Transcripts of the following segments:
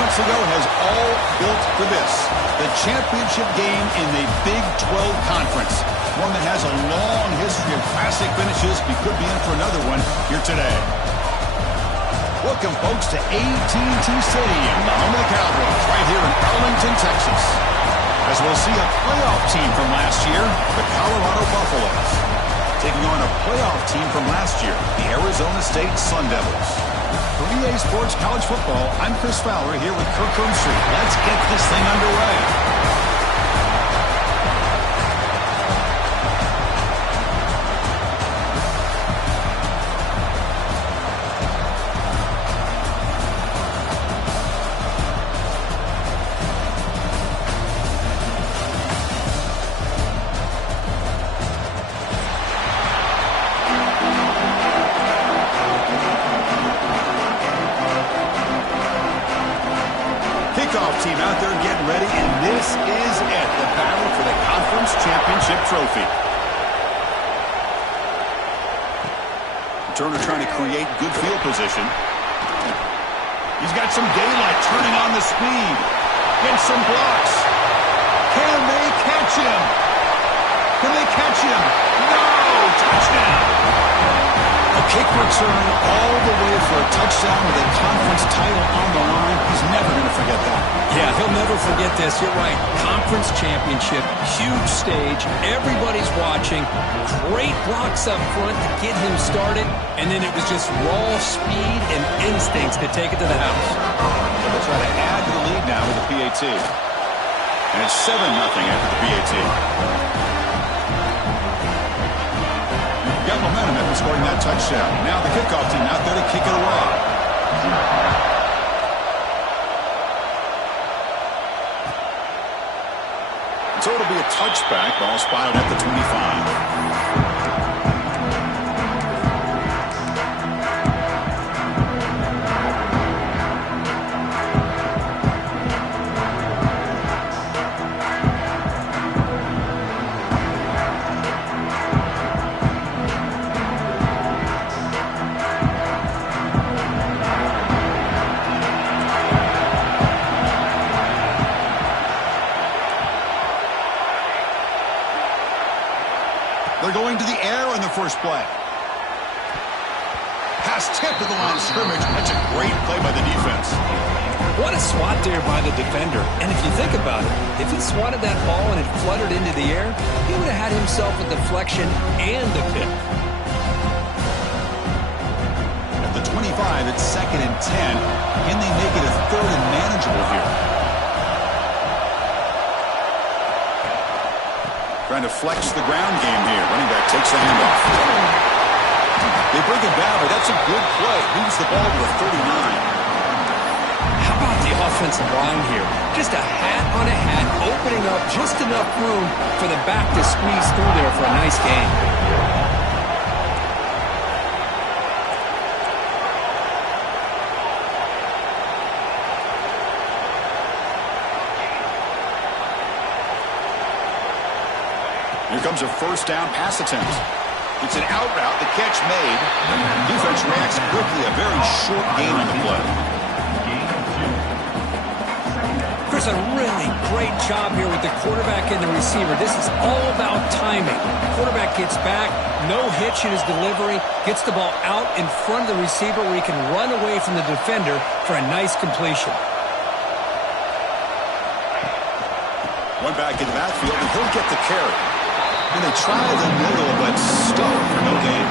months ago has all built for this. The championship game in the Big 12 Conference. One that has a long history of classic finishes. We could be in for another one here today. Welcome, folks, to AT&T Stadium, the home of the Cowboys, right here in Arlington, Texas. As we'll see a playoff team from last year, the Colorado Buffaloes, taking on a playoff team from last year, the Arizona State Sun Devils. For EA Sports College Football, I'm Chris Fowler here with Kirk Street. Let's get this thing underway. Team out there getting ready, and this is it, the battle for the conference championship trophy. Turner trying to create good field position. He's got some daylight, turning on the speed. Gets some blocks. Can they catch him? Can they catch him? No! Touchdown! A kick return all the way for a touchdown with a conference title on the line. He's never going to forget that. Yeah, he'll never forget this. You're right. Conference championship, huge stage. Everybody's watching. Great blocks up front to get him started. And then it was just raw speed and instincts to take it to the house. So they'll try to add to the lead now with the PAT. And it's 7-0 after the PAT. Got momentum after scoring that touchdown. Now the kickoff team out there to kick it away. So it'll be a touchback. Ball spotted at the 25. They're going to the air in the first play. Pass tip to the line of scrimmage. That's a great play by the defense. What a swat there by the defender. And if you think about it, if he swatted that ball and it fluttered into the air, he would have had himself a deflection and a pick. At the 25, it's 2nd and 10. Can they make it a 3rd and manageable here? Trying to flex the ground game here. Running back takes the handoff. They bring it down, but that's a good play. Moves the ball to the 39. How about the offensive line here? Just a hat on a hat, opening up just enough room for the back to squeeze through there for a nice gain. Here comes a first down pass attempt. It's an out route, the catch made. Defense reacts quickly, a very short gain on the play. Chris, a really great job here with the quarterback and the receiver. This is all about timing. Quarterback gets back, no hitch in his delivery, gets the ball out in front of the receiver where he can run away from the defender for a nice completion. One back in the backfield, and he'll get the carry. And they try the middle, but stuck for no gain.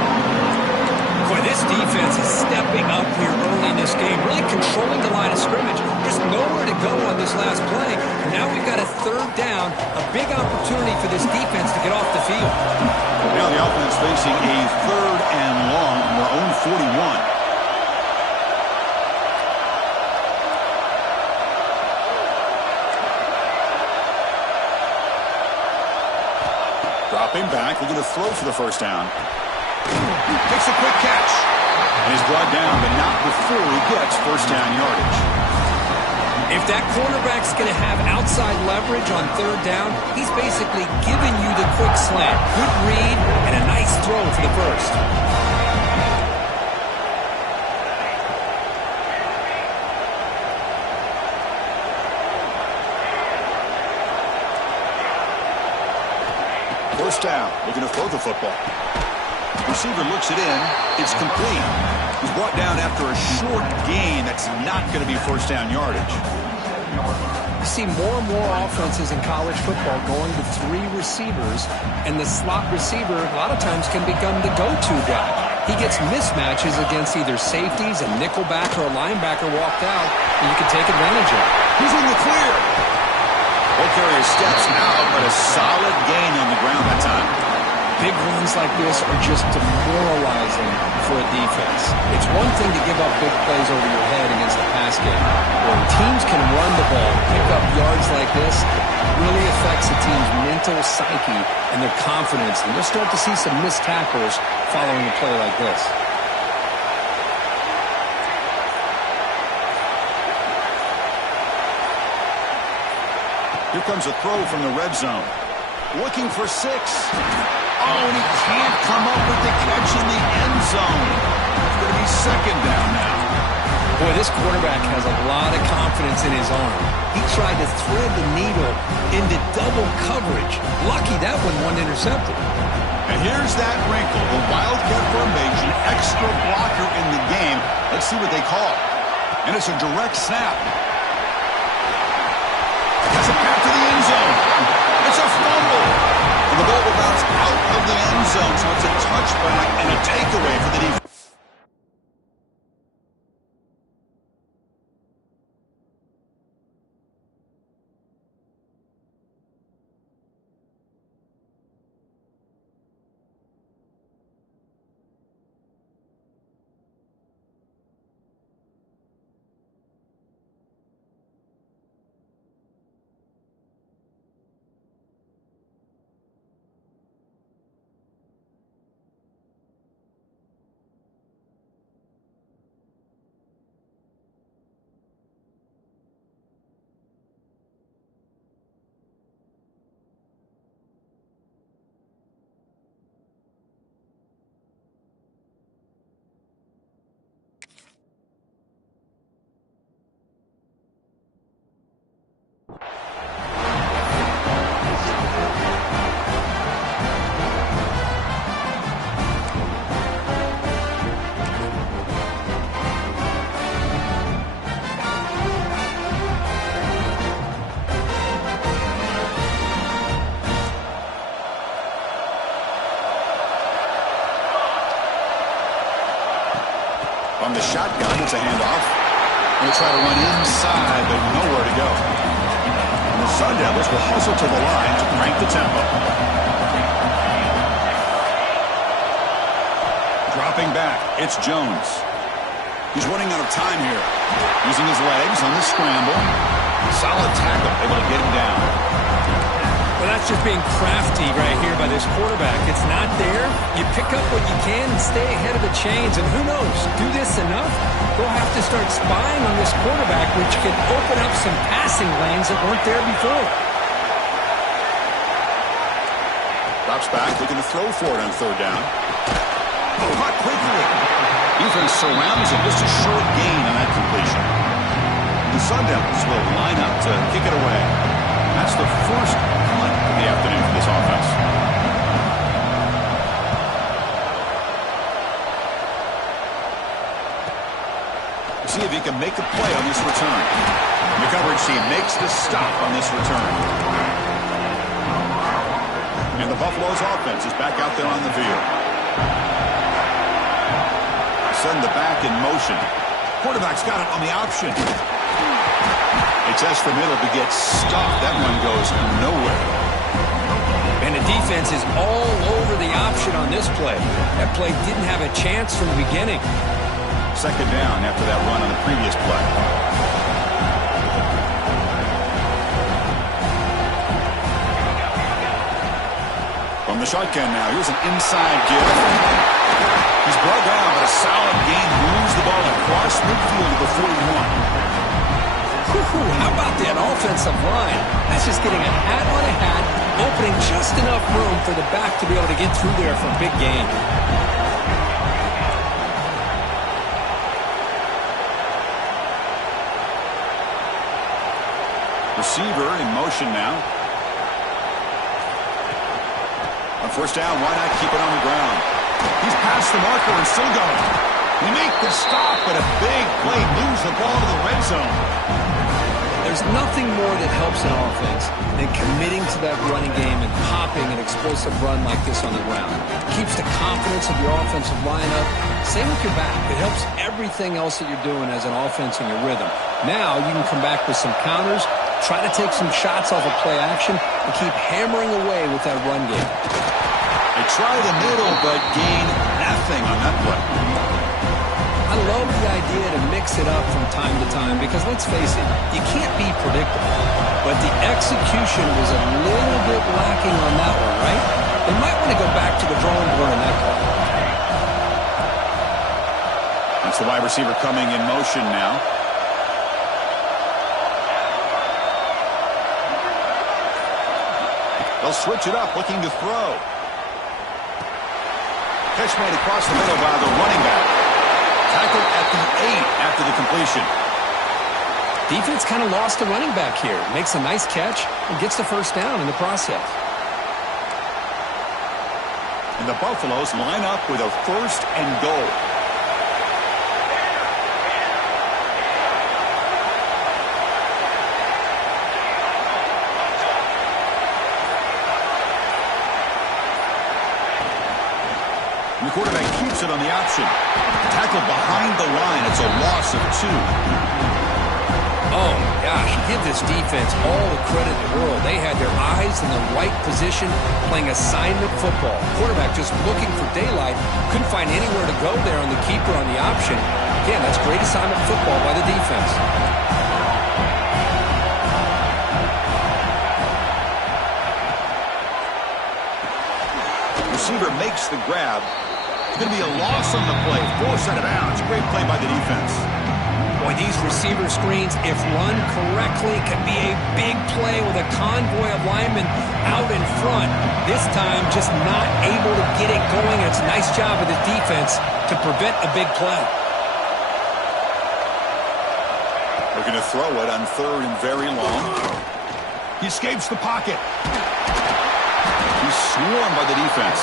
Boy, this defense is stepping up here early in this game, really controlling the line of scrimmage. Just nowhere to go on this last play. And now we've got a 3rd down, a big opportunity for this defense to get off the field. Now the offense facing a 3rd and long from their own 41. Dropping back, looking to throw for the first down. Takes a quick catch. And he's brought down, but not before he gets first down yardage. If that cornerback's going to have outside leverage on 3rd down, he's basically giving you the quick slant. Good read and a nice throw for the first. first down. Looking to throw the football. Receiver looks it in. It's complete. He's brought down after a short gain. That's not going to be first down yardage. You see more and more offenses in college football going to 3 receivers, and the slot receiver a lot of times can become the go-to guy. He gets mismatches against either safeties, a nickelback, or a linebacker walked out, and you can take advantage of it. He's in the clear. Ball carrier steps out, but a solid gain on the ground that time. Big runs like this are just demoralizing for a defense. It's one thing to give up big plays over your head against the pass game. When teams can run the ball, pick up yards like this, it really affects a team's mental psyche and their confidence. And you'll start to see some missed tackles following a play like this. Here comes a throw from the red zone. Looking for 6. Oh, and he can't come up with the catch in the end zone. It's going to be second down now. Boy, this quarterback has a lot of confidence in his arm. He tried to thread the needle into double coverage. Lucky that one wasn't intercepted. And here's that wrinkle, the Wildcat formation, extra blocker in the game. Let's see what they call. And it's a direct snap. Has it back to the end zone. It's a fumble. And the ball will bounce out of the end zone, so it's a touchback and a takeaway for the defense. On the shotgun, it's a handoff. They'll try to run inside, but nowhere to go. And the Sun Devils will hustle to the line to crank the tempo. Dropping back, it's Jones. He's running out of time here. Using his legs on the scramble. Solid tackle, able to get him down. Well, that's just being crafty right here by this quarterback. It's not there. You pick up what you can and stay ahead of the chains. And who knows, do this enough, they'll have to start spying on this quarterback, which can open up some passing lanes that weren't there before. Drops back, looking to throw for it on third down. Oh, not quickly. Defense surrounds him. Just a short gain on that completion. The Sun Devils will line up to kick it away. That's the first punt of the afternoon for this offense. See if he can make a play on this return. The coverage team makes the stop on this return. And the Buffalo's offense is back out there on the field. Send the back in motion. Quarterback's got it on the option. They test the middle to get stopped. That one goes nowhere. And the defense is all over the option on this play. That play didn't have a chance from the beginning. Second down after that run on the previous play. From the shotgun now, here's an inside give. He's brought down, but a solid gain moves the ball across midfield to the 41. How about that offensive line? That's just getting a hat on a hat, opening just enough room for the back to be able to get through there for a big gain. Receiver in motion now. A On first down, why not keep it on the ground? He's past the marker and still going. They make the stop, but a big play moves the ball to the red zone. There's nothing more that helps an offense than committing to that running game and popping an explosive run like this on the ground. It keeps the confidence of your offensive line up. Same with your back. It helps everything else that you're doing as an offense in your rhythm. Now you can come back with some counters, try to take some shots off of play action, and keep hammering away with that run game. They try the middle, but gain nothing on that play. I love the idea to mix it up from time to time because, let's face it, you can't be predictable. But the execution was a little bit lacking on that one, right? They might want to go back to the drawing board on that call. That's the wide receiver coming in motion now. They'll switch it up, looking to throw. Pitch made across the middle by the running back. Tackled at the 8 after the completion. Defense kind of lost the running back here. Makes a nice catch and gets the first down in the process. And the Buffaloes line up with a first and goal. And the quarterback keeps it on the option. Tackled behind the line. It's a loss of 2. Oh, my gosh. Give this defense all the credit in the world. They had their eyes in the right position, playing assignment football. Quarterback just looking for daylight. Couldn't find anywhere to go there on the keeper on the option. Again, that's great assignment football by the defense. Receiver makes the grab. It's going to be a loss on the play. Forced out of bounds. Great play by the defense. Boy, these receiver screens, if run correctly, can be a big play with a convoy of linemen out in front. This time, just not able to get it going. It's a nice job of the defense to prevent a big play. Looking to throw it on third and very long. He escapes the pocket. He's swarmed by the defense.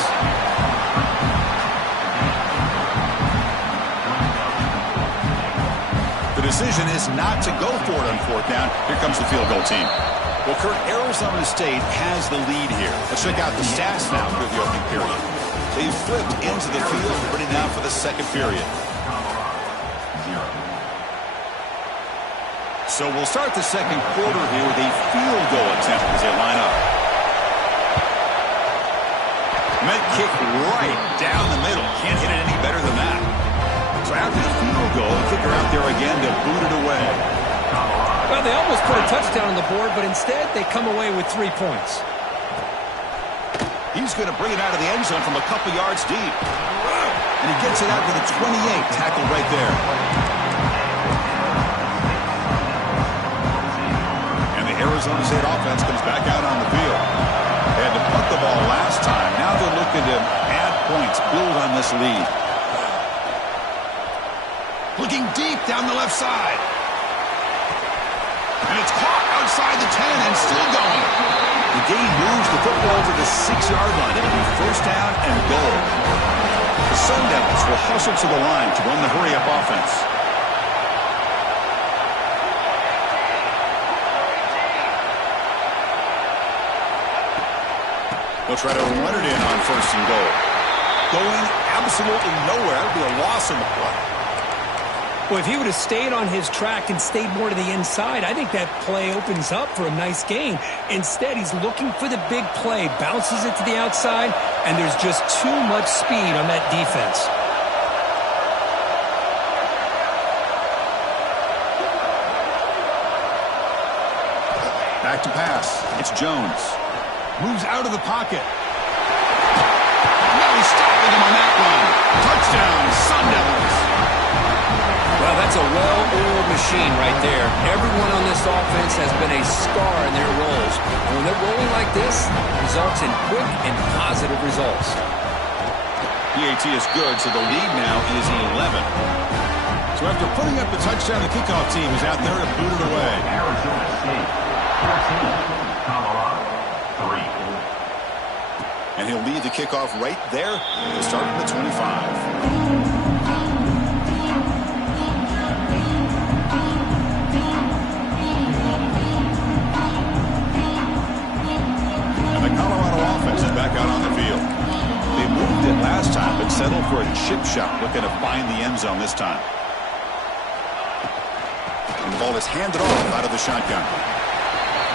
The decision is not to go for it on fourth down. Here comes the field goal team. Well, Kurt, Arizona State has the lead here. Let's check out the stats now for the opening period. They've flipped into the field, ready now for the second period. So we'll start the second quarter here with a field goal attempt as they line up. Meant kick right down the middle. Can't hit it any better than that. So after the field goal, the kicker out there again to boot it away. Well, they almost put a touchdown on the board, but instead they come away with 3 points. He's going to bring it out of the end zone from a couple yards deep. And he gets it out with a 28 tackle right there. And the Arizona State offense comes back out on the field. They had to punt the ball last time. Now they're looking to add points, build on this lead. Looking deep down the left side. And it's caught outside the 10 and still going. The game moves the football to the 6-yard line. It'll be first down and goal. The Sun Devils will hustle to the line to run the hurry-up offense. They'll try to run it in on first and goal. Going absolutely nowhere. That'll be a loss in the play. Well, if he would have stayed on his track and stayed more to the inside, I think that play opens up for a nice gain. Instead, he's looking for the big play, bounces it to the outside, and there's just too much speed on that defense. Back to pass. It's Jones. Moves out of the pocket. Now he's stopping him on that run. Touchdown, Sun Devils. Well, that's a well-oiled machine right there. Everyone on this offense has been a star in their roles. And when they're rolling like this, results in quick and positive results. PAT is good, so the lead now is 11. So after putting up the touchdown, the kickoff team is out there to boot it away. Arizona State, 14, Colorado, 3. And he'll lead the kickoff right there to start from the 25. And the Colorado offense is back out on the field. They moved it last time, but settled for a chip shot, looking to find the end zone this time. And the ball is handed off out of the shotgun.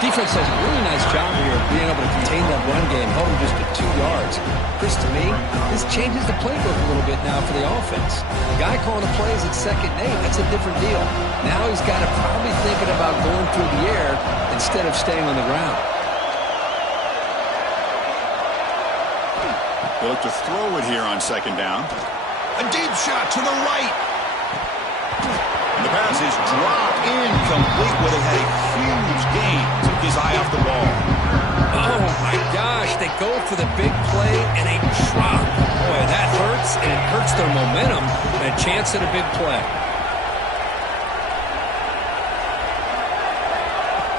Defense does a really nice job here of being able to contain that run game, held him just to 2 yards. Chris, to me, this changes the playbook a little bit now for the offense. The guy calling the plays at 2nd and 8, that's a different deal. Now he's got to probably thinking about going through the air instead of staying on the ground. They look to throw it here on 2nd down. A deep shot to the right. And the pass is dropped incomplete, but it had a huge gain. Took his eye off the ball. Oh, my gosh. They go for the big play and a drop. Boy, that hurts, and it hurts their momentum and a chance at a big play.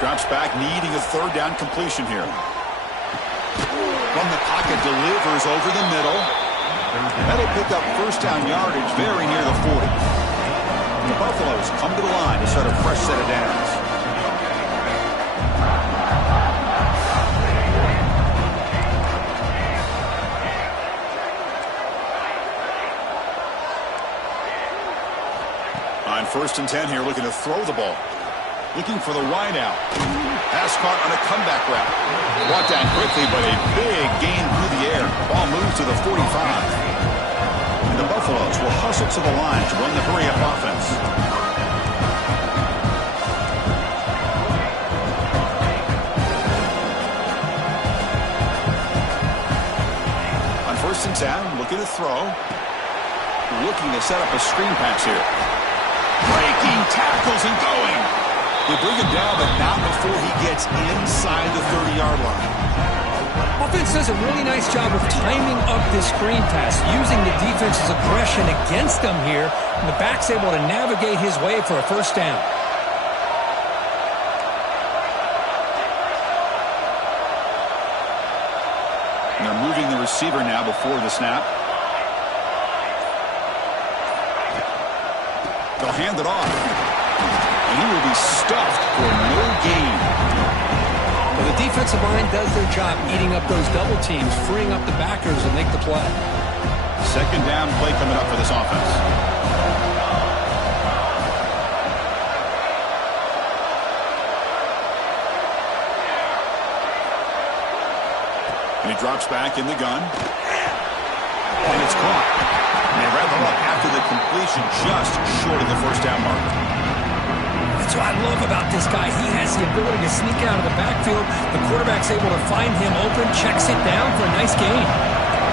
Drops back, needing a 3rd down completion here. From the pocket, delivers over the middle. That'll pick up 1st down yardage very near the 40. And the Buffaloes come to the line to start a fresh set of downs. On 1st and 10 here, looking to throw the ball. Looking for the wide out. Pass caught on a comeback route. Brought down quickly, but a big gain through the air. Ball moves to the 45. And the Buffaloes will hustle to the line to run the hurry-up offense. On 1st and 10, looking to throw. Looking to set up a screen pass here. Breaking tackles and going. They bring him down, but not before he gets inside the 30-yard line. Offense does a really nice job of timing up this screen pass, using the defense's aggression against them here, and the back's able to navigate his way for a 1st down. And they're moving the receiver now before the snap. They'll hand it off. And he will be stuffed for no gain. Well, the defensive line does their job eating up those double teams, freeing up the backers and make the play. 2nd down play coming up for this offense. And he drops back in the gun. And it's caught. And they wrap him up after the completion, just short of the 1st down marker. That's what I love about this guy. He has the ability to sneak out of the backfield. The quarterback's able to find him open, checks it down for a nice gain.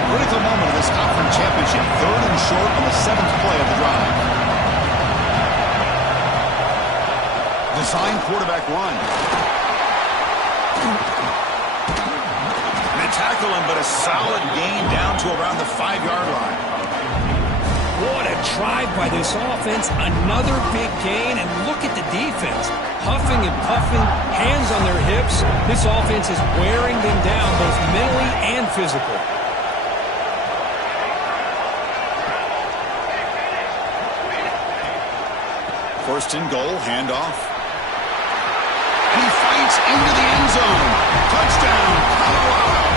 Critical moment of this conference championship. 3rd and short on the 7th play of the drive. Design quarterback run. And they tackle him, but a solid gain down to around the 5-yard line. What a drive by this offense. Another big gain, and look at the defense. Huffing and puffing, hands on their hips. This offense is wearing them down both mentally and physically. First and goal, handoff. And he fights into the end zone. Touchdown, Colorado.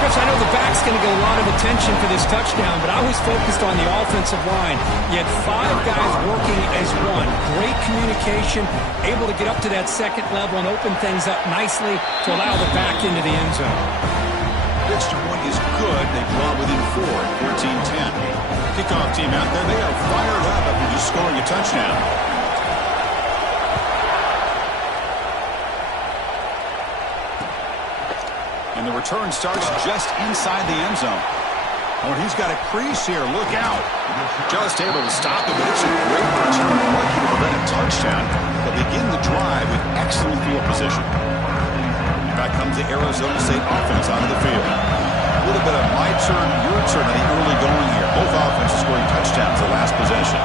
Chris, I know the back's going to get a lot of attention for this touchdown, but I was focused on the offensive line. You had 5 guys working as one. Great communication, able to get up to that 2nd level and open things up nicely to allow the back into the end zone. Extra point is good. They draw within 4 at 14-10. Kickoff team out there, they are fired up after just scoring a touchdown. And the return starts just inside the end zone. Oh, he's got a crease here. Look out. Just able to stop it, but it's a great return. Lucky to prevent a touchdown. They'll begin the drive with excellent field position. Back comes the Arizona State offense out of the field. A little bit of my turn, your turn in the early going here. Both offenses scoring touchdowns the last possession.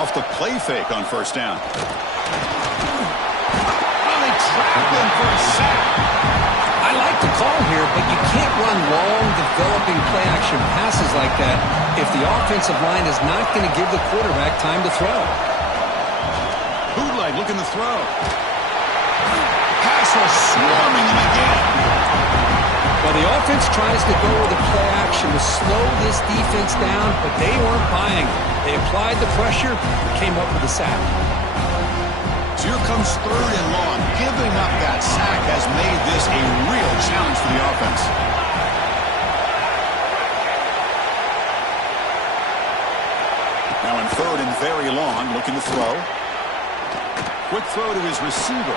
Off the play fake on first down. Oh, they trap him for a sack. I like the call here, but you can't run long, developing play-action passes like that if the offensive line is not going to give the quarterback time to throw. Bootleg looking to throw. Pass was swarming him again. Well, the offense tries to go with the play-action to slow this defense down, but they weren't buying it. They applied the pressure and came up with a sack. So here comes 3rd and long. Giving up that sack has made this a real challenge for the offense. Now in 3rd and very long, looking to throw. Quick throw to his receiver.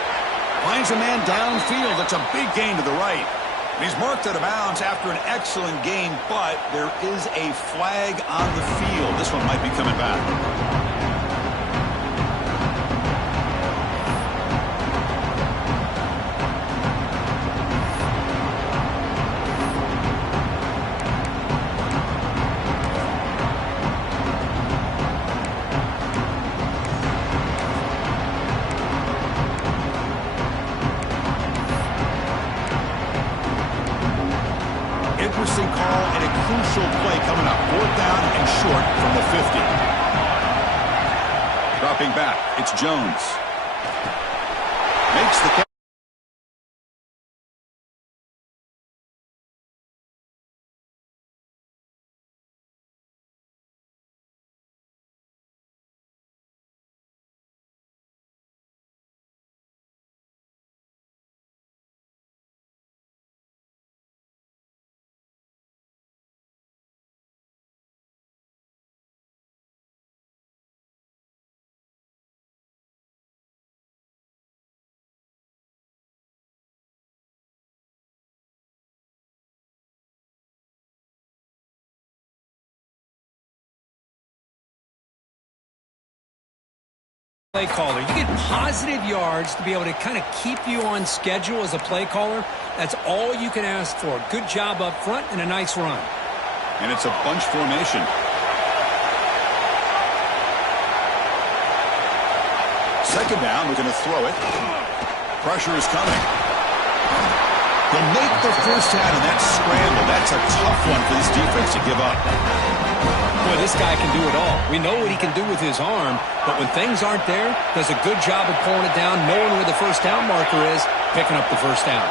Finds a man downfield. That's a big gain to the right. And he's marked out of bounds after an excellent game, but there is a flag on the field. This one might be coming back. Interesting call and a crucial play coming up. 4th down and short from the 50. Dropping back, it's Jones. Makes the catch. Play caller. You get positive yards to be able to kind of keep you on schedule as a play caller. That's all you can ask for. Good job up front and a nice run. And it's a bunch formation. Second down, we're going to throw it. Pressure is coming. They'll make the first down in that scramble. That's a tough one for this defense to give up. Boy, this guy can do it all. We know what he can do with his arm, but when things aren't there, does a good job of pulling it down, knowing where the first down marker is, picking up the first down.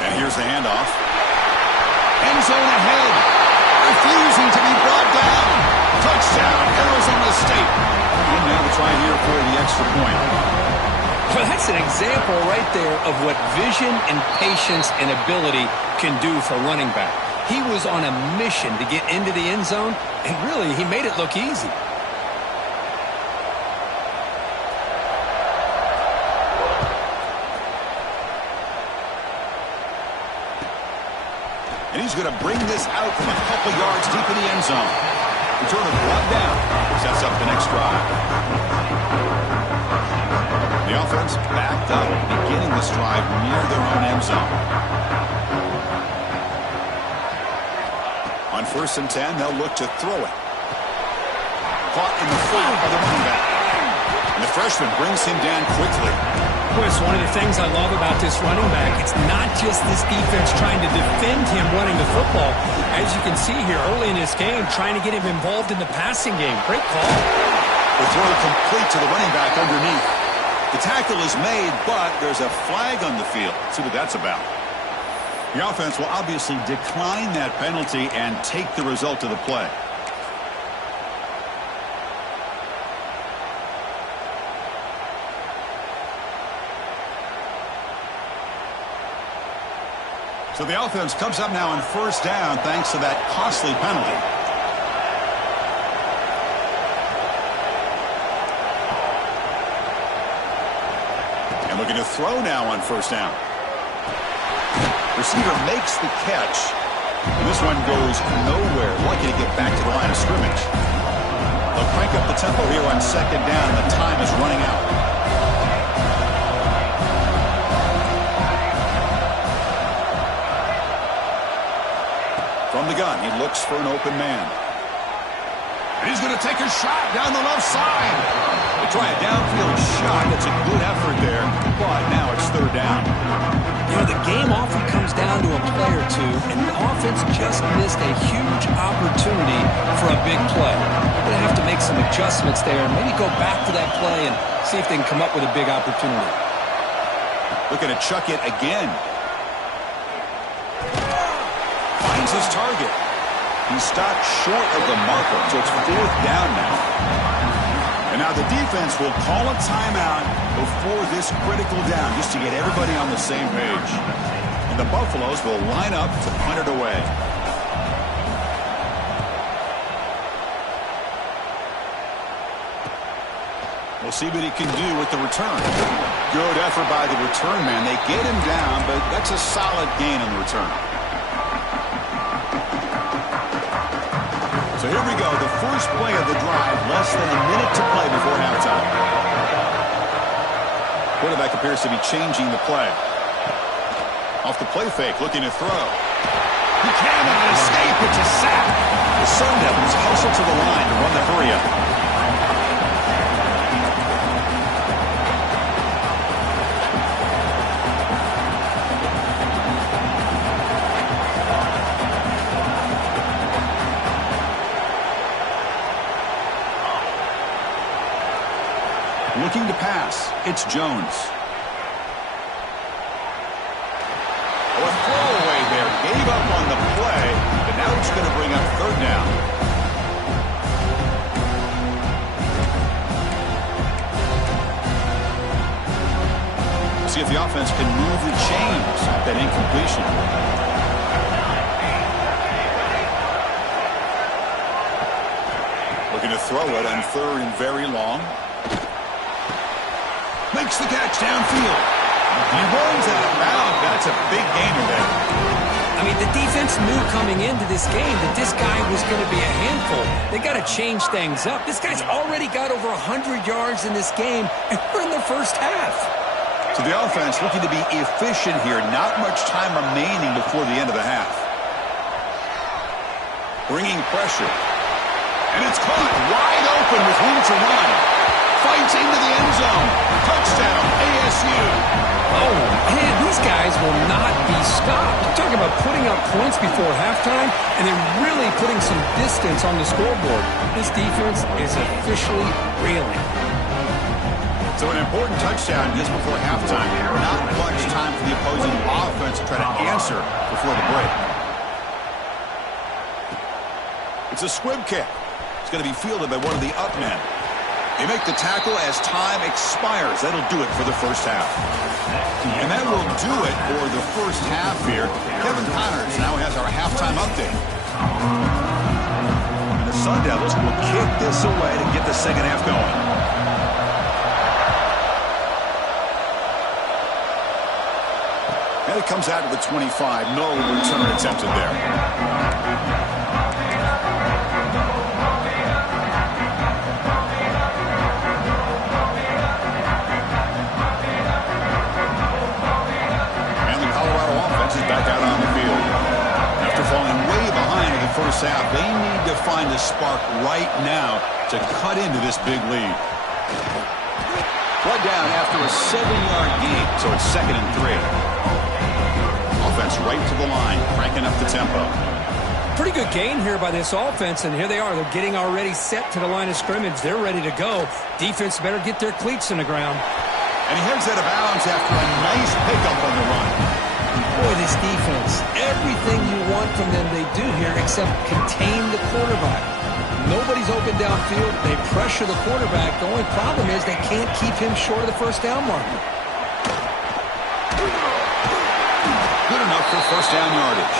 And here's the handoff. End zone ahead. Refusing to be brought down. Touchdown, Arizona State. And now to try here for the extra point. Well, that's an example right there of what vision and patience and ability can do for running back. He was on a mission to get into the end zone, and really, he made it look easy. And he's going to bring this out from a couple yards deep in the end zone. Return it brought down. Sets up the next drive. The offense backed up, beginning this drive near their own end zone. On 1st and 10, they'll look to throw it. Caught in the foot of the running back. And the freshman brings him down quickly. Chris, one of the things I love about this running back, it's not just this defense trying to defend him running the football. As you can see here early in this game, trying to get him involved in the passing game. Great call. The throw complete to the running back underneath. The tackle is made, but there's a flag on the field. Let's see what that's about. The offense will obviously decline that penalty and take the result of the play. So the offense comes up now on 1st down thanks to that costly penalty. And looking to throw now on 1st down. Receiver makes the catch. And this one goes nowhere. Lucky to get back to the line of scrimmage. They'll crank up the tempo here on 2nd down. The time is running out. From the gun, he looks for an open man. And he's going to take a shot down the left side. They try a downfield shot. That's a good effort there, but now it's third down. You know, the game often comes down to a play or two, and the offense just missed a huge opportunity for a big play. They're going to have to make some adjustments there and maybe go back to that play and see if they can come up with a big opportunity. Looking to chuck it again. Finds his target. He stopped short of the marker, so it's fourth down now. And now the defense will call a timeout before this critical down, just to get everybody on the same page. And the Buffaloes will line up to punt it away. We'll see what he can do with the return. Good effort by the return man. They get him down, but that's a solid gain on the return. So here we go, the first play of the drive, less than a minute to play before halftime. Quarterback appears to be changing the play. Off the play fake, looking to throw. He cannot escape, it's a sack. The Sun Devils hustle to the line to run the hurry-up. Looking to pass, it's Jones. A throwaway there, gave up on the play, but now it's going to bring up third down. See if the offense can move the chains at that incompletion. Looking to throw it on third and very long. Makes the catch downfield. He runs out of bounds. That's a big gainer there. I mean, the defense knew coming into this game that this guy was going to be a handful. They got to change things up. This guy's already got over 100 yards in this game, and we're in the first half. So the offense looking to be efficient here. Not much time remaining before the end of the half. Bringing pressure. And it's caught wide open with room to run. Fights into the end zone. Touchdown, ASU. Oh, man, these guys will not be stopped. You're talking about putting up points before halftime and then really putting some distance on the scoreboard. This defense is officially reeling. So an important touchdown just before halftime. Not much time for the opposing offense to try to answer before the break. It's a squib kick. It's going to be fielded by one of the up men. They make the tackle as time expires. That'll do it for the first half. And that will do it for the first half here. Kevin Connors now has our halftime update. And the Sun Devils will kick this away to get the second half going. And it comes out to the 25. No return attempted there. Back out on the field. After falling way behind in the first half, they need to find the spark right now to cut into this big lead. Blood down after a 7-yard gain, so it's 2nd and 3. Offense right to the line, cranking up the tempo. Pretty good gain here by this offense, and here they are. They're getting already set to the line of scrimmage. They're ready to go. Defense better get their cleats in the ground. And he heads out of bounds after a nice pickup on the run. Boy, this defense, everything you want from them they do here except contain the quarterback. Nobody's open downfield. They pressure the quarterback. The only problem is they can't keep him short of the first down marker. Good enough for first down yardage.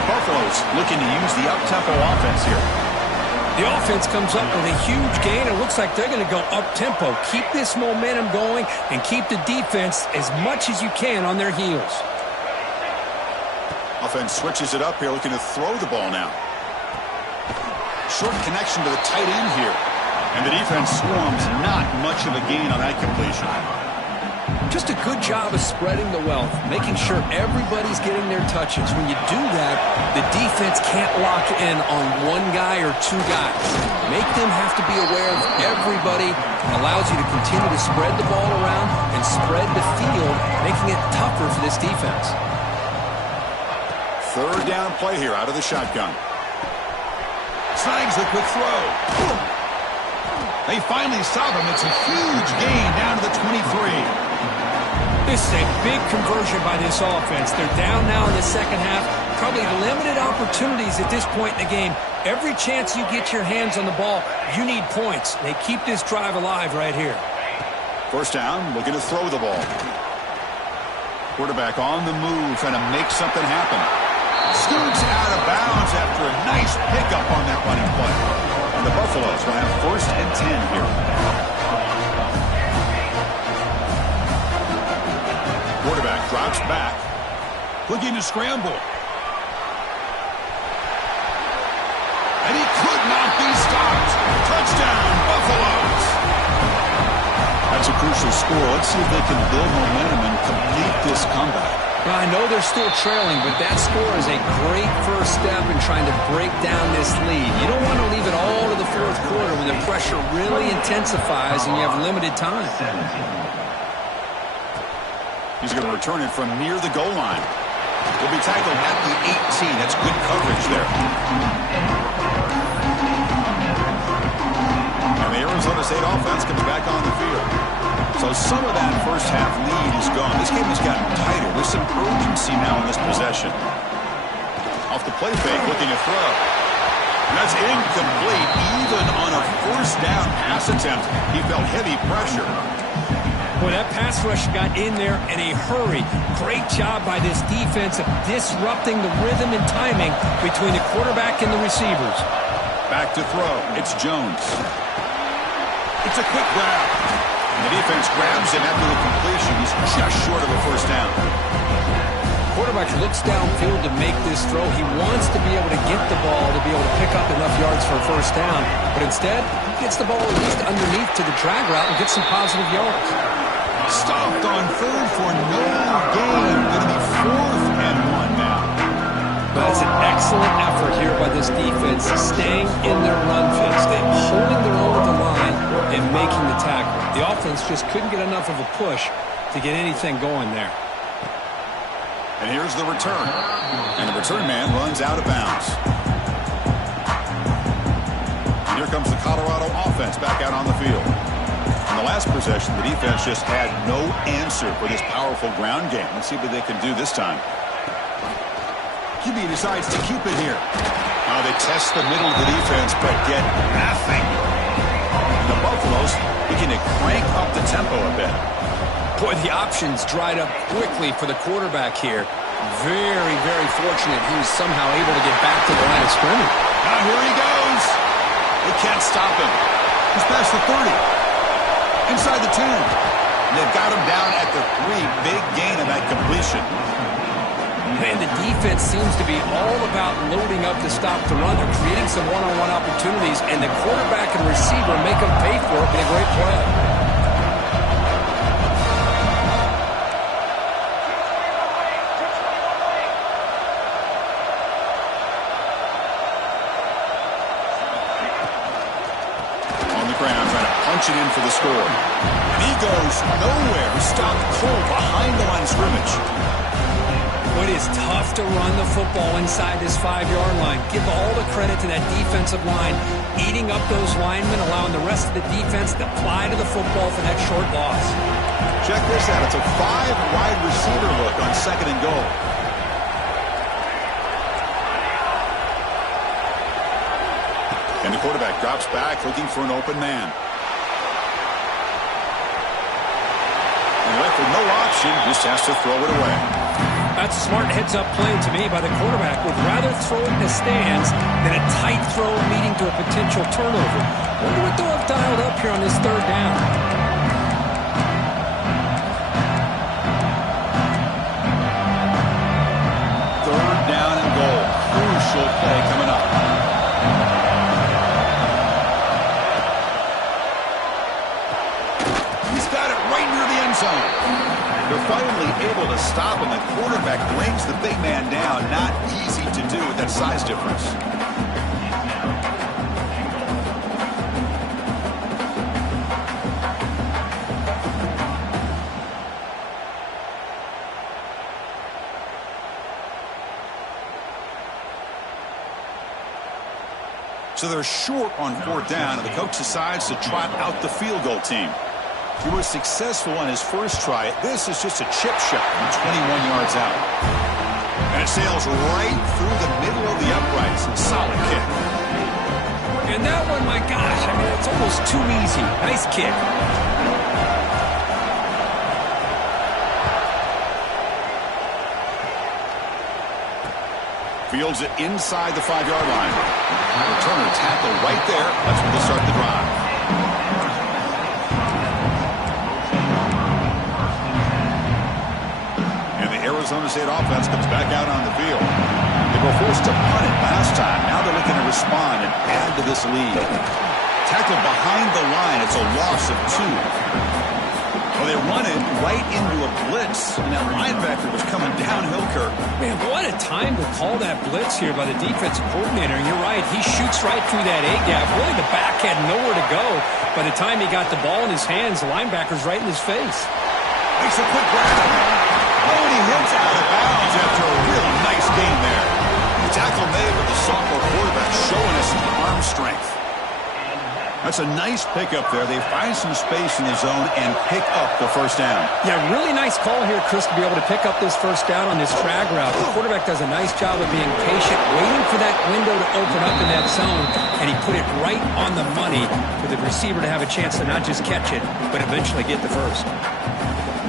The Buffaloes looking to use the up-tempo offense here. The offense comes up with a huge gain. It looks like they're going to go up-tempo. Keep this momentum going and keep the defense as much as you can on their heels. Offense switches it up here, looking to throw the ball now. Short connection to the tight end here. And the defense swarms, not much of a gain on that completion. Just a good job of spreading the wealth, making sure everybody's getting their touches. When you do that, the defense can't lock in on one guy or two guys. Make them have to be aware of everybody, and allows you to continue to spread the ball around and spread the field, making it tougher for this defense. Third down play here out of the shotgun. Snags the quick throw. They finally stop him. It's a huge gain down to the 23. This is a big conversion by this offense. They're down now in the second half. Probably limited opportunities at this point in the game. Every chance you get your hands on the ball, you need points. They keep this drive alive right here. First down, looking to throw the ball. Quarterback on the move, trying to make something happen. Scoots out of bounds after a nice pickup on that running play. And the Buffaloes will have 1st and 10 here. Quarterback drops back, looking to scramble. And he could not be stopped. Touchdown, Buffaloes. That's a crucial score. Let's see if they can build momentum and complete this comeback. Well, I know they're still trailing, but that score is a great first step in trying to break down this lead. You don't want to leave it all to the fourth quarter when the pressure really intensifies and you have limited time. He's going to return it from near the goal line. He'll be tackled at the 18. That's good coverage there. And the Arizona State offense comes back on the field. So some of that first half lead is gone. This game has gotten tighter. There's some urgency now in this possession. Off the play fake, looking to throw. And that's incomplete. Even on a first down pass attempt, he felt heavy pressure. Boy, that pass rush got in there in a hurry. Great job by this defense of disrupting the rhythm and timing between the quarterback and the receivers. Back to throw. It's Jones. It's a quick grab. And the defense grabs him after the completion. He's just short of a first down. Quarterback looks downfield to make this throw. He wants to be able to get the ball to be able to pick up enough yards for a first down. But instead, he gets the ball at least underneath to the drag route and gets some positive yards. Stopped on third for no gain. Going to be 4th and 1 now. That's an excellent effort here by this defense, staying in their run fits. They're holding their own at the line and making the tackle. The offense just couldn't get enough of a push to get anything going there. And here's the return. And the return man runs out of bounds. And here comes the Colorado offense back out on the field. In the last possession, the defense just had no answer for this powerful ground game. Let's see what they can do this time. QB decides to keep it here. Now they test the middle of the defense, but get nothing. And the Buffaloes begin to crank up the tempo a bit. Boy, the options dried up quickly for the quarterback here. Very, very fortunate he was somehow able to get back to the line of scrimmage. Now here he goes. They can't stop him. He's past the 30. Inside the 10. They've got him down at the 3. Big gain of that completion. Man, the defense seems to be all about loading up to stop the run. They're creating some one-on-one opportunities, and the quarterback and receiver make them pay for it with a great play. On the ground, trying to punch it in for the score. And he goes nowhere. Stopped cold behind the line of scrimmage. It is tough to run the football inside this 5-yard line. Give all the credit to that defensive line, eating up those linemen, allowing the rest of the defense to fly to the football for that short loss. Check this out. It's a 5-wide receiver look on 2nd and goal. And the quarterback drops back, looking for an open man. And left with no option, just has to throw it away. That's a smart heads-up play to me by the quarterback. Would rather throw it in the stands than a tight throw leading to a potential turnover. Wonder what they'll have dialed up here on this 3rd down. Third down and goal. Crucial play coming up. He's got it right near the end zone. They're finally able to stop, and the quarterback brings the big man down. Not easy to do with that size difference. So they're short on 4th down, and the coach decides to trot out the field goal team. He was successful on his first try. This is just a chip shot from 21 yards out. And it sails right through the middle of the uprights. Solid kick. And that one, my gosh, I mean, it's almost too easy. Nice kick. Fields it inside the 5-yard line. Turner tackle right there. That's when they'll start the drive. And the Arizona State offense comes back out on the field. They were forced to punt it last time. Now they're looking to respond and add to this lead. Tackle behind the line. It's a loss of 2. Well, they run it right into a blitz, and that linebacker was coming downhill, Kirk. Man, what a time to call that blitz here by the defensive coordinator. And you're right, he shoots right through that A-gap. Really, the back had nowhere to go. By the time he got the ball in his hands, the linebacker's right in his face. Makes a quick grab. Oh, and he hits out of bounds after a real nice game there. The tackle made with the sophomore quarterback showing us the arm strength. That's a nice pickup there. They find some space in the zone and pick up the first down. Yeah, really nice call here, Chris, to be able to pick up this first down on this drag route. The quarterback does a nice job of being patient, waiting for that window to open up in that zone, and he put it right on the money for the receiver to have a chance to not just catch it, but eventually get the first.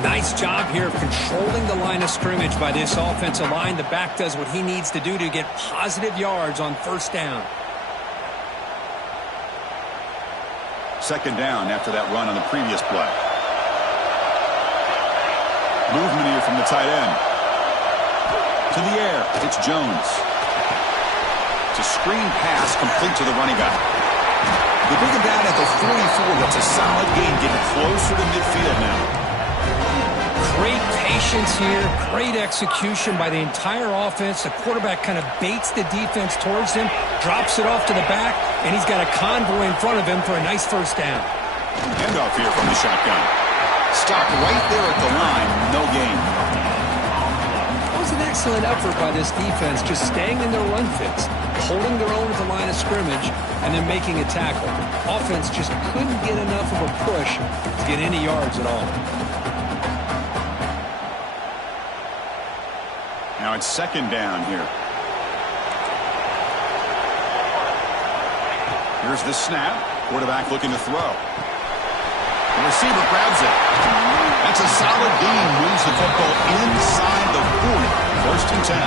Nice job here of controlling the line of scrimmage by this offensive line. The back does what he needs to do to get positive yards on first down. Second down after that run on the previous play. Movement here from the tight end. To the air, it's Jones. It's a screen pass complete to the running back. They bring him down at the 44. That's a solid gain, getting closer to midfield now. Great patience here, great execution by the entire offense. The quarterback kind of baits the defense towards him, drops it off to the back, and he's got a convoy in front of him for a nice first down. Handoff here from the shotgun. Stopped right there at the line, no gain. That was an excellent effort by this defense, just staying in their run fits, holding their own at the line of scrimmage, and then making a tackle. Offense just couldn't get enough of a push to get any yards at all. Now it's second down here. Here's the snap. Quarterback looking to throw. The receiver grabs it. That's a solid gain. Moves the football inside the 40. First and 10.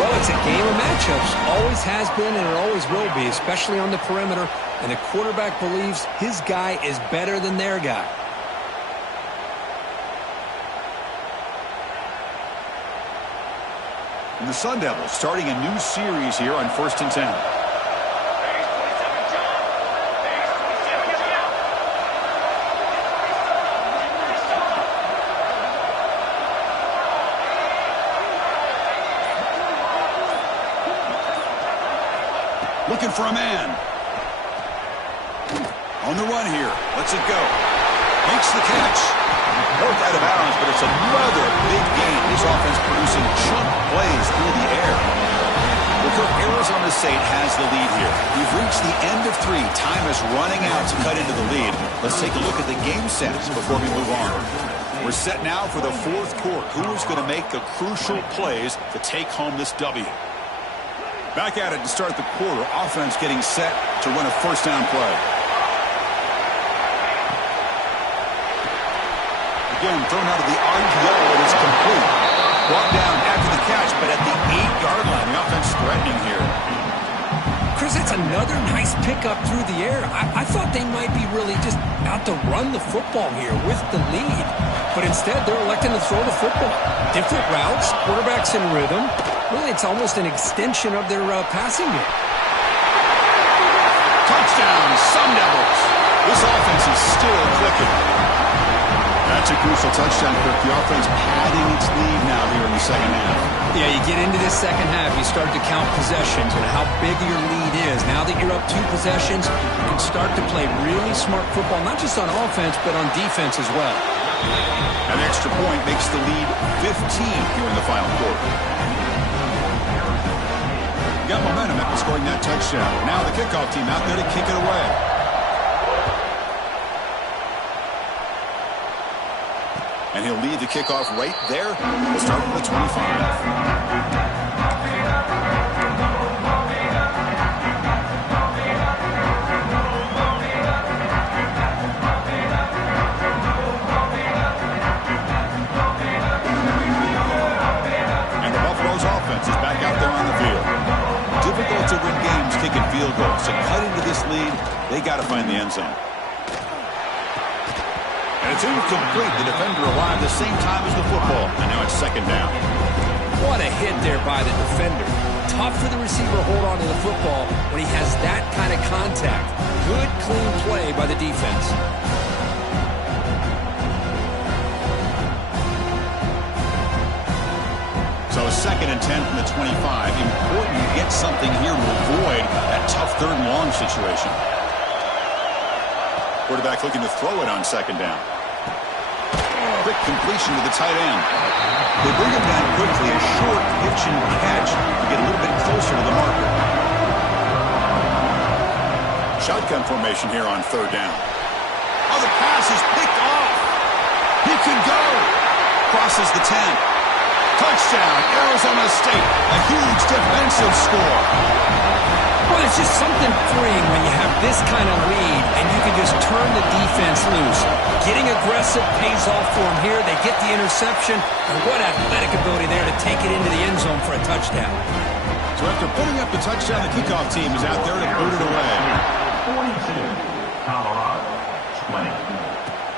Well, it's a game of matchups. Always has been and it always will be, especially on the perimeter. And the quarterback believes his guy is better than their guy. And the Sun Devils starting a new series here on first and 10. Looking for a man. On the run here. Lets it go. Makes the catch. Both out of bounds, but it's another big game. This offense producing chunk plays through the air. Well, Arizona State has the lead here. We've reached the end of 3. Time is running out to cut into the lead. Let's take a look at the game sets before we move on. We're set now for the 4th quarter. Who is going to make the crucial plays to take home this W? Back at it to start the quarter. Offense getting set to run a first down play. Again, thrown out of the RPO, and it's complete. Brought down after the catch, but at the 8-yard line, the offense threatening here. Chris, it's another nice pickup through the air. I thought they might be really just out to run the football here with the lead. But instead, they're electing to throw the football. Different routes, quarterbacks in rhythm. Really, it's almost an extension of their passing game. Touchdown, Sun Devils. This offense is still clicking. That's a crucial touchdown, Kirk. The offense padding its lead now here in the second half. Yeah, you get into this second half, you start to count possessions and how big your lead is. Now that you're up 2 possessions, you can start to play really smart football, not just on offense, but on defense as well. An extra point makes the lead 15 here in the final quarter. Got momentum after scoring that touchdown. Now the kickoff team out there to kick it away. And he'll lead the kickoff right there. We'll start with the 25. Is back out there on the field. Difficult to win games kicking field goals. So cut into this lead, they got to find the end zone. And it's incomplete. The defender arrived the same time as the football. And now it's second down. What a hit there by the defender. Tough for the receiver to hold on to the football when he has that kind of contact. Good, clean play by the defense. So second and 10 from the 25. Important to get something here to avoid that tough third and long situation. Quarterback looking to throw it on second down. Quick completion to the tight end. They bring him down quickly. A short pitch and catch to get a little bit closer to the marker. Shotgun formation here on third down. Oh, the pass is picked off. He can go. Crosses the 10. Touchdown, Arizona State. A huge defensive score. Well, it's just something freeing when you have this kind of lead and you can just turn the defense loose. Getting aggressive pays off for them here. They get the interception. And what athletic ability there to take it into the end zone for a touchdown. So after putting up the touchdown, the kickoff team is out there to boot it away. 42, Colorado, 20.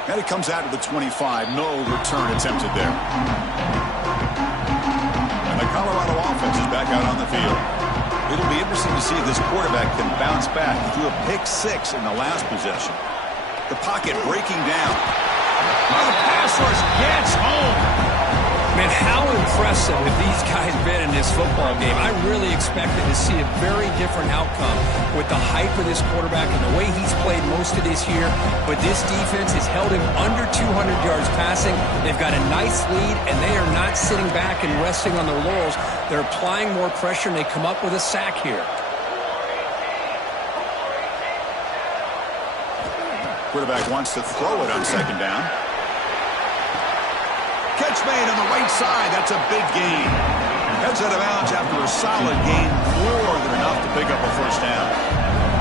And it comes out to the 25. No return attempted there. The Colorado offense is back out on the field. It'll be interesting to see if this quarterback can bounce back. He threw a pick 6 in the last possession. The pocket breaking down. Now the pass rush gets home. Man, how impressive have these guys been in this football game? I really expected to see a very different outcome with the hype of this quarterback and the way he's played most of this year. But this defense has held him under 200 yards passing. They've got a nice lead, and they are not sitting back and resting on their laurels. They're applying more pressure, and they come up with a sack here. Quarterback wants to throw it on second down. Catch made on the right side. That's a big gain. Heads out of bounds after a solid gain. More than enough to pick up a first down.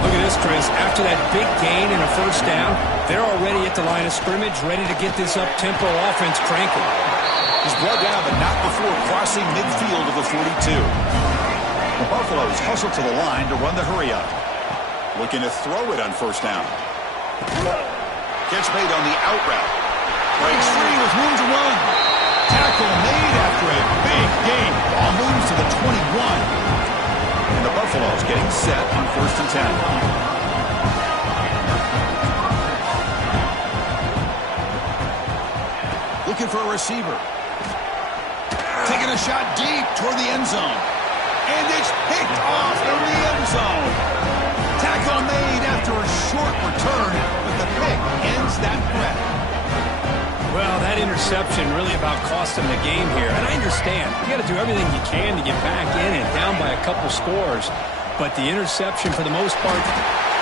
Look at this, Chris. After that big gain and a first down, they're already at the line of scrimmage, ready to get this up-tempo offense cranking. He's brought down, but not before crossing midfield of the 42. The Buffaloes hustle to the line to run the hurry up. Looking to throw it on first down. Catch made on the out route. Breaks free with room to run. Tackle made after a big gain. Ball moves to the 21. And the Buffaloes getting set on first and 10. Looking for a receiver. Taking a shot deep toward the end zone. And it's picked off in the end zone. Tackle made after a short return, but the pick ends that threat. Well, that interception really about cost them the game here. And I understand. You got to do everything you can to get back in and down by a couple scores. But the interception, for the most part,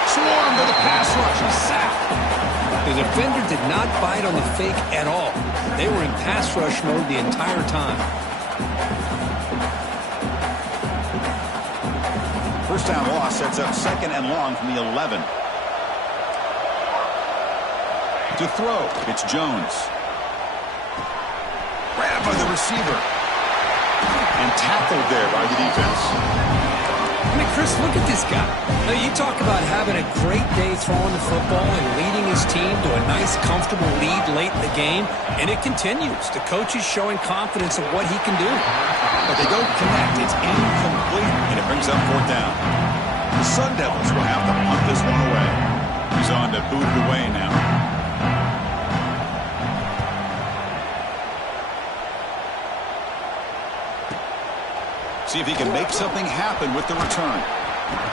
swarmed to the pass rush. Sacked. The defender did not bite on the fake at all. They were in pass rush mode the entire time. First down loss sets up second and long from the 11. To throw, it's Jones. Grabbed by the receiver. And tackled there by the defense. I mean, Chris, look at this guy. Now, you talk about having a great day throwing the football and leading his team to a nice, comfortable lead late in the game, and it continues. The coach is showing confidence of what he can do. But they don't connect. It's incomplete, and it brings up fourth down. The Sun Devils will have to punt this one away. He's on to boot it away now. See if he can make something happen with the return.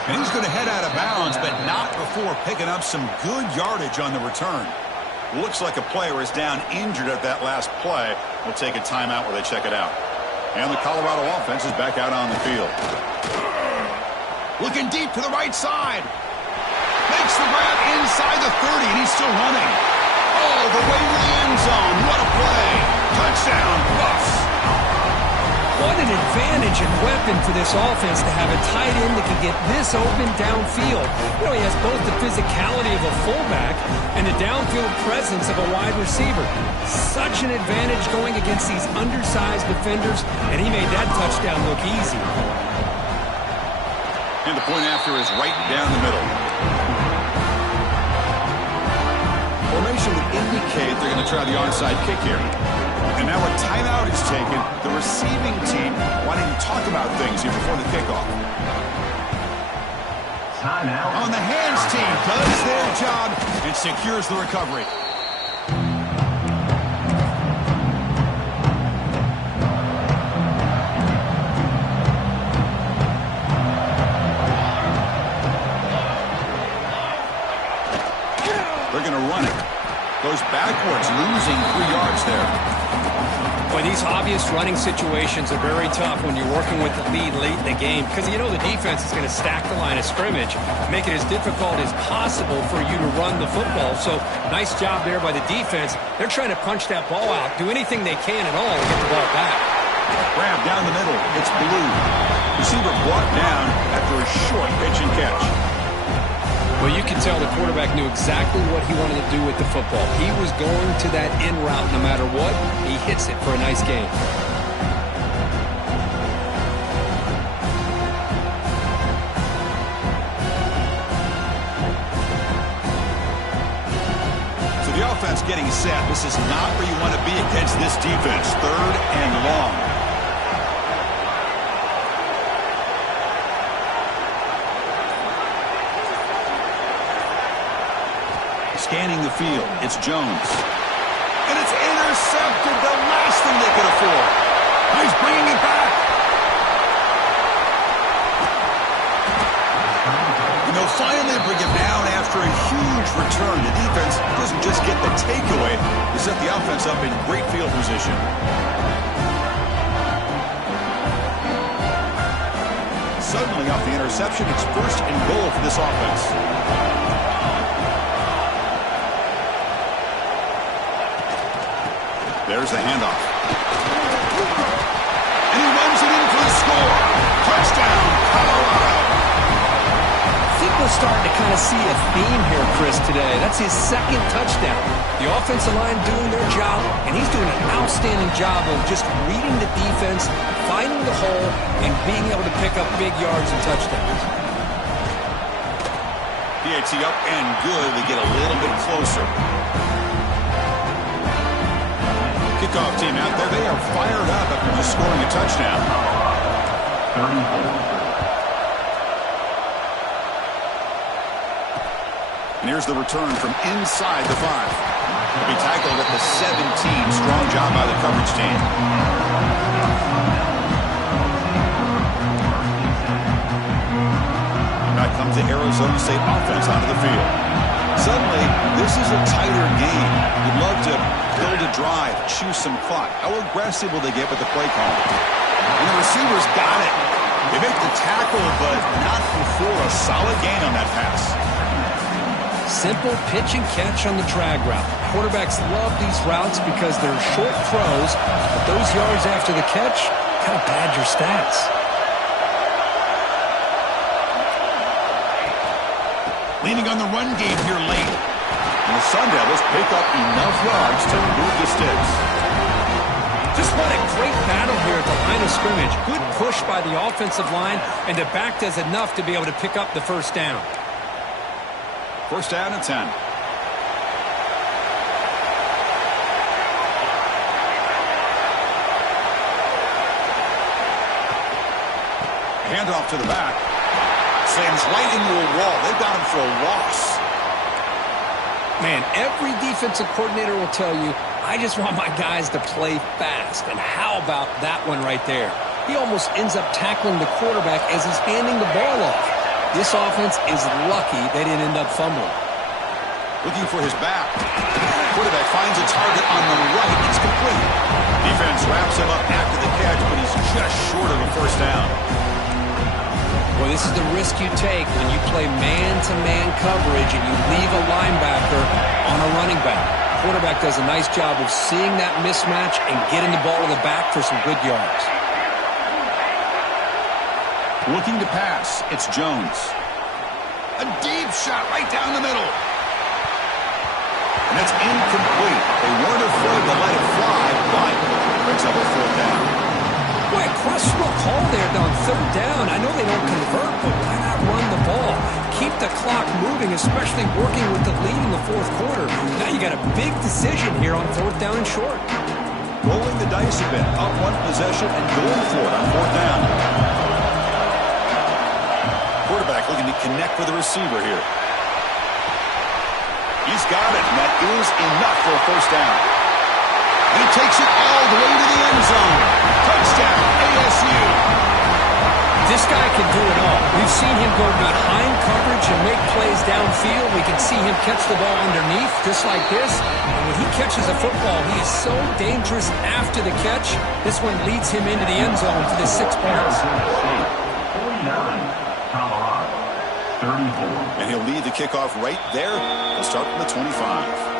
And he's going to head out of bounds, but not before picking up some good yardage on the return. Looks like a player is down injured at that last play. We'll take a timeout while they check it out. And the Colorado offense is back out on the field. Looking deep to the right side. Makes the grab inside the 30, and he's still running. All the way to the end zone. What a play. Touchdown, Buffs. What an advantage and weapon for this offense to have a tight end that can get this open downfield. You know, he has both the physicality of a fullback and the downfield presence of a wide receiver. Such an advantage going against these undersized defenders, and he made that touchdown look easy. And the point after is right down the middle. Formation would indicate they're going to try the onside kick here. And now a timeout is taken. The receiving team wanting to talk about things here before the kickoff. Timeout. On the hands team does their job and secures the recovery. They're going to run it. Goes backwards, losing 3 yards there. Well, these obvious running situations are very tough when you're working with the lead late in the game because you know the defense is going to stack the line of scrimmage, make it as difficult as possible for you to run the football. So nice job there by the defense. They're trying to punch that ball out, do anything they can at all to get the ball back. Grab down the middle. It's Blue. Receiver brought down after a short pitch and catch. Well, you can tell the quarterback knew exactly what he wanted to do with the football. He was going to that in route no matter what. He hits it for a nice gain. So the offense getting set. This is not where you want to be against this defense. 3rd and long. Scanning the field, it's Jones. And it's intercepted, the last thing they could afford. He's bringing it back. And they'll finally bring him down after a huge return. The defense doesn't just get the takeaway, they set the offense up in great field position. Suddenly off the interception, it's 1st and goal for this offense. There's the handoff. And he runs it in for the score. Touchdown, Colorado. I think we're starting to kind of see a theme here, Chris, today. That's his 2nd touchdown. The offensive line doing their job, and he's doing an outstanding job of just reading the defense, finding the hole, and being able to pick up big yards and touchdowns. PAT up and good. They get a little bit closer. Kickoff team out there. They are fired up after just scoring a touchdown. 34. And here's the return from inside the 5. He'll be tackled at the 17. Strong job by the coverage team. Back comes the Arizona State offense onto the field. Suddenly, this is a tighter game. You'd love to build a drive, choose some clock. How aggressive will they get with the play call? And the receivers got it. They make the tackle, but not before a solid gain on that pass. Simple pitch and catch on the drag route. Quarterbacks love these routes because they're short throws, but those yards after the catch kind of pad your stats. Leaning on the run game here late. And the Sun Devils pick up enough yards to move the sticks. Just what a great battle here at the line of scrimmage. Good push by the offensive line, and the back does enough to be able to pick up the 1st down. 1st down and 10. Handoff to the back. Slams right into a wall. They've got him for a loss. Man, every defensive coordinator will tell you, I just want my guys to play fast. And how about that one right there? he almost ends up tackling the quarterback as he's handing the ball off. This offense is lucky they didn't end up fumbling. Looking for his back. Quarterback finds a target on the right. It's complete. Defense wraps him up after the catch, but he's just short of a first down. Well, this is the risk you take when you play man-to-man coverage and you leave a linebacker on a running back. Quarterback does a nice job of seeing that mismatch and getting the ball to the back for some good yards. Looking to pass, it's Jones. A deep shot right down the middle. And that's incomplete. They weren't afraid to let it fly, but brings up a fourth down. Boy, a questionable call there on third down. I know they don't convert, but why not run the ball? Keep the clock moving, especially working with the lead in the fourth quarter. Now you got a big decision here on fourth down and short. Rolling the dice a bit, up one possession and going for it on fourth down. Quarterback looking to connect with the receiver here. He's got it, and that is enough for a first down. And he takes it all the way to the end zone. Touchdown, ASU. This guy can do it all. We've seen him go behind coverage and make plays downfield. We can see him catch the ball underneath, just like this. And when he catches a football, he is so dangerous after the catch. This one leads him into the end zone for the 6 points. 49, Colorado, 34. And he'll lead the kickoff right there. He'll start from the 25.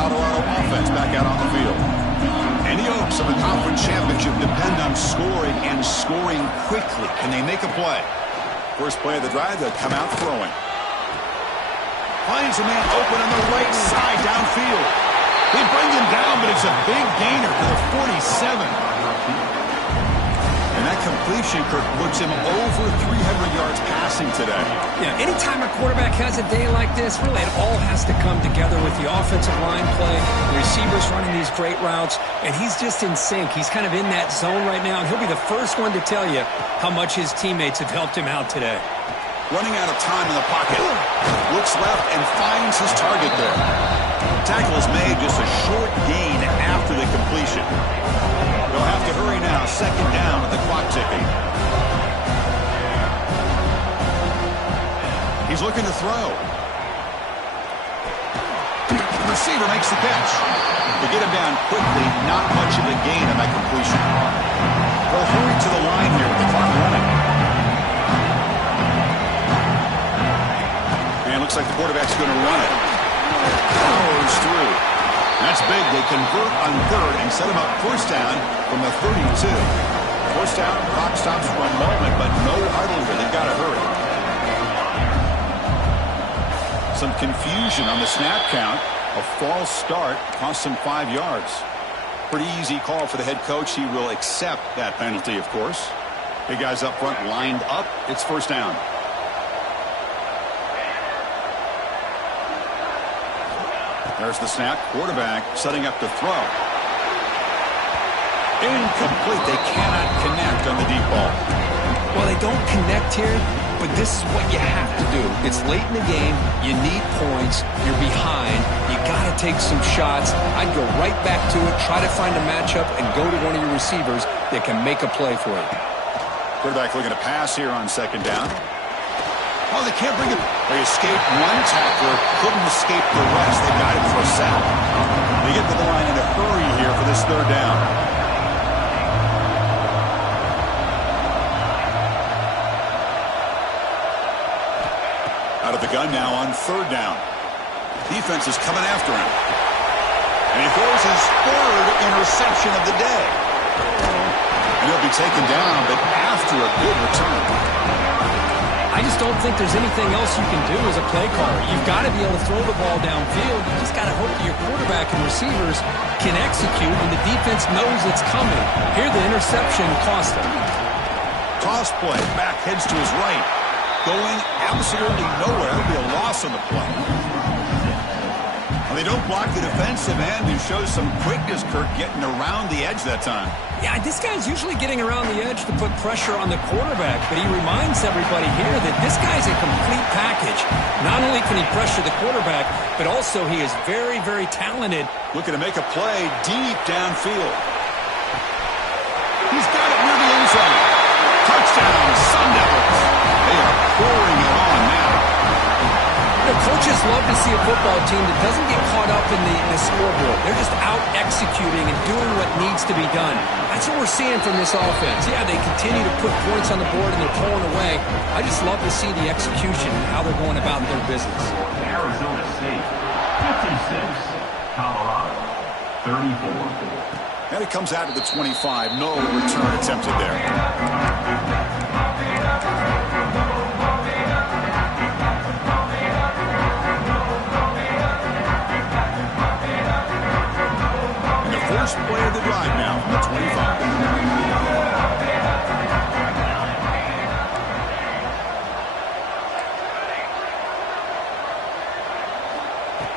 Colorado offense back out on the field. Any hopes of a conference championship depend on scoring and scoring quickly. Can they make a play? First play of the drive, they'll come out throwing. Finds a man open on the right side downfield. They bring him down, but it's a big gainer to the 47. And that completion, Kirk, puts him over 300 yards passing today. Yeah, anytime a quarterback has a day like this, really it all has to come together with the offensive line play, the receivers running these great routes, and he's just in sync. He's kind of in that zone right now, and he'll be the first one to tell you how much his teammates have helped him out today. Running out of time in the pocket. Looks left and finds his target there. Tackle is made, just a short gain after the completion. They'll have to hurry now. Second down with the clock ticking. He's looking to throw. The receiver makes the catch. To get him down quickly, not much of a gain on that completion. They'll hurry to the line here with the clock running. And it looks like the quarterback's going to run it. Powers through. That's big. They convert on third and set him up first down from the 32. First down, clock stops for a moment, but no huddle here. They've got to hurry. Some confusion on the snap count. A false start cost him 5 yards. Pretty easy call for the head coach. He will accept that penalty, of course. Big guys up front lined up. It's first down. There's the snap. Quarterback setting up to throw. Incomplete. They cannot connect on the deep ball. Well, they don't connect here, but this is what you have to do. It's late in the game. You need points. You're behind. You got to take some shots. I'd go right back to it, try to find a matchup, and go to one of your receivers that can make a play for you. Quarterback looking to pass here on second down. Oh, they can't bring it. They escaped one tackler, couldn't escape the rest. They got him for a sack. They get to the line in a hurry here for this third down. Out of the gun now on third down. Defense is coming after him. And he throws his third interception of the day. And he'll be taken down, but after a good return. I just don't think there's anything else you can do as a play caller. You've got to be able to throw the ball downfield. You just got to hope that your quarterback and receivers can execute when the defense knows it's coming. Here, the interception cost him. Toss play. Back heads to his right. Going absolutely nowhere. That'll be a loss on the play. Well, they don't block the defensive end and show some quickness, Kirk, getting around the edge that time. Yeah, this guy's usually getting around the edge to put pressure on the quarterback, but he reminds everybody here that this guy's a complete package. Not only can he pressure the quarterback, but also he is very, very talented. Looking to make a play deep downfield. He's got it near the end zone. Touchdown, Sun Devils. They are pouring it on now. Coaches love to see a football team that doesn't get caught up in the scoreboard. They're just out executing and doing what needs to be done. That's what we're seeing from this offense. Yeah, they continue to put points on the board and they're pulling away. I just love to see the execution and how they're going about their business. Arizona State, 56. Colorado, 34. And it comes out to the 25. No return attempted there. First play of the drive now from the 25.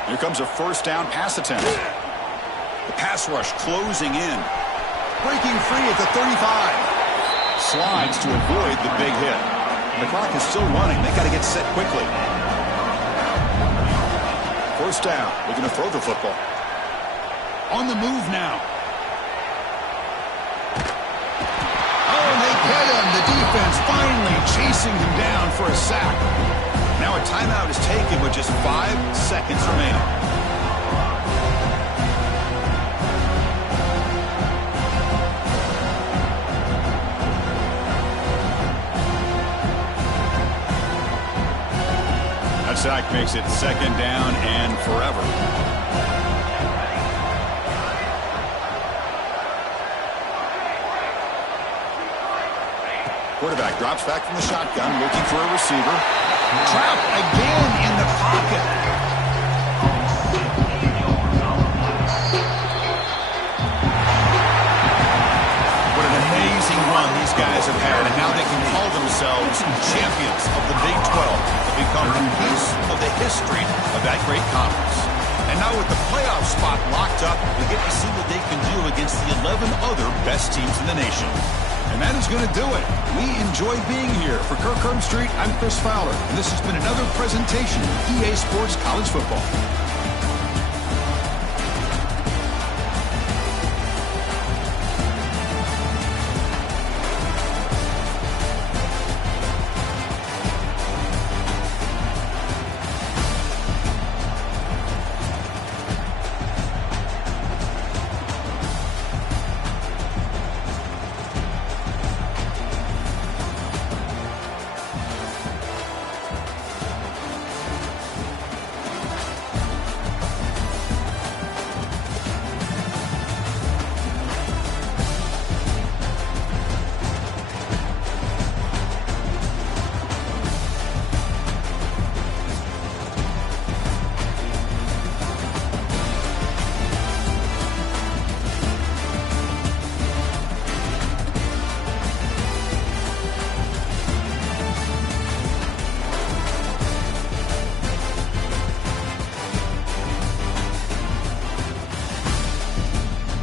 Here comes a first down pass attempt. The pass rush closing in. Breaking free at the 35. Slides to avoid the big hit. The clock is still running. They got to get set quickly. First down. Looking to throw the football. On the move now. Oh, and they get him. The defense finally chasing him down for a sack. Now a timeout is taken with just 5 seconds remaining. That sack makes it second down and forever. Quarterback drops back from the shotgun, looking for a receiver. Trapped again in the pocket. What an amazing run these guys have had, and now they can call themselves champions of the Big 12 to become a piece of the history of that great conference. And now with the playoff spot locked up, we get to see what they can do against the 11 other best teams in the nation. And that is going to do it. We enjoy being here. For Kirk Street, I'm Chris Fowler, and this has been another presentation of EA Sports College Football.